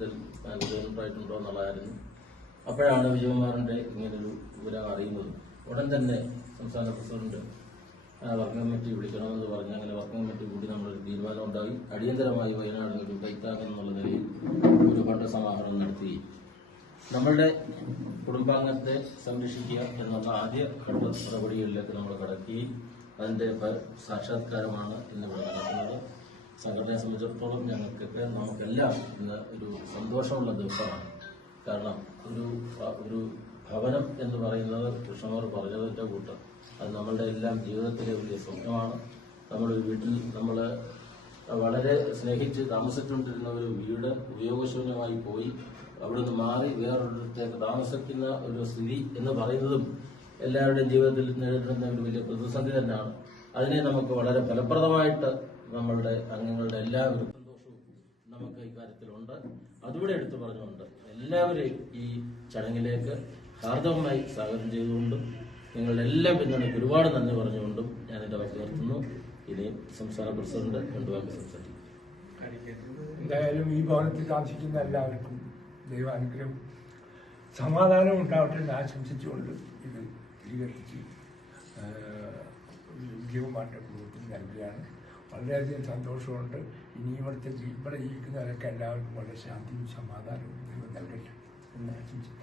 തരത്തിൽ ബുദ്ധിമുട്ടായിട്ടുണ്ടോ എന്നുള്ളതായിരുന്നു. അപ്പോഴാണ് വിജയകുമാറിന്റെ ഇങ്ങനൊരു വിവരം അറിയുന്നത്. ഉടൻ തന്നെ സംസ്ഥാന പ്രസിഡന്റ് വർക്കിംഗ് കമ്മിറ്റി വിളിക്കണമെന്ന് പറഞ്ഞ് അങ്ങനെ വർക്കിംഗ് കമ്മിറ്റി കൂടി നമ്മളൊരു തീരുമാനം ഉണ്ടായി. അടിയന്തരമായി വയനാടിന് ഒരു കൈത്താങ്ങ് എന്നുള്ള നിലയിൽ ഒരു ഫണ്ട് സമാഹരണം നടത്തി നമ്മളുടെ കുടുംബാംഗത്തെ സംരക്ഷിക്കുക എന്നുള്ള ആദ്യ ഘട്ട നടപടികളിലേക്ക് നമ്മൾ കടക്കുകയും അതിന്റെ സാക്ഷാത്കാരമാണ് ഇന്നിവിടെ നടക്കുന്നത്. സംഘടനയെ സംബന്ധിച്ചിടത്തോളം ഞങ്ങൾക്കൊക്കെ നമുക്കെല്ലാം ഇന്ന് ഒരു സന്തോഷമുള്ള ദിവസമാണ്. കാരണം ഒരു ഭവനം എന്ന് പറയുന്നത് കൃഷ്ണകുമാർ പറഞ്ഞതിന്റെ കൂട്ടം അത് നമ്മളുടെ എല്ലാം ജീവിതത്തിലെ വലിയ സ്വപ്നമാണ്. നമ്മളൊരു വീട്ടിൽ നമ്മൾ വളരെ സ്നേഹിച്ച് താമസിച്ചുകൊണ്ടിരുന്ന ഒരു വീട് ഉപയോഗശൂന്യമായി പോയി അവിടെ നിന്ന് മാറി വേറൊരിടത്തേക്ക് താമസിക്കുന്ന ഒരു സ്ഥിതി എന്ന് പറയുന്നതും എല്ലാവരുടെയും ജീവിതത്തിൽ നേരിടുന്ന ഒരു വലിയ പ്രതിസന്ധി തന്നെയാണ്. അതിനെ നമുക്ക് വളരെ ഫലപ്രദമായിട്ട് നമ്മളുടെ അംഗങ്ങളുടെ എല്ലാവരും സന്തോഷവും നമുക്ക് ഇക്കാര്യത്തിലുണ്ട്. അതുകൂടെ എടുത്തു പറഞ്ഞുകൊണ്ട് എല്ലാവരെയും ഈ ചടങ്ങിലേക്ക് ഹാർദവമായി സ്വാഗതം ചെയ്തുകൊണ്ടും നിങ്ങളുടെ എല്ലാ പിന്തുണയ്ക്ക് ഒരുപാട് നന്ദി പറഞ്ഞുകൊണ്ടും ഞാൻ എന്റെ വാക്ക് നിർത്തുന്നു. ഇനി സംസ്ഥാന പ്രസിഡന്റ് രണ്ടു വാക്ക് സംസാരിക്കും. എന്തായാലും ഈ ഭവനത്തിൽ താമസിക്കുന്ന എല്ലാവർക്കും ദൈവാനുഗ്രഹം സമാധാനം ഉണ്ടാവട്ടെ എന്ന് ആശംസിച്ചുകൊണ്ട് ഇത് സ്വീകരിച്ച് വിജയകുമാറിന്റെ കുടുംബത്തിന് നൽകുകയാണ്. വളരെയധികം സന്തോഷമുണ്ട്. ഇനി ഇവിടെ ജീവിക്കുന്നവരൊക്കെ എല്ലാവർക്കും വളരെ ശാന്തിയും സമാധാനവും ദൈവം നൽകട്ടെ എന്ന് ആശംസിക്കുന്നു.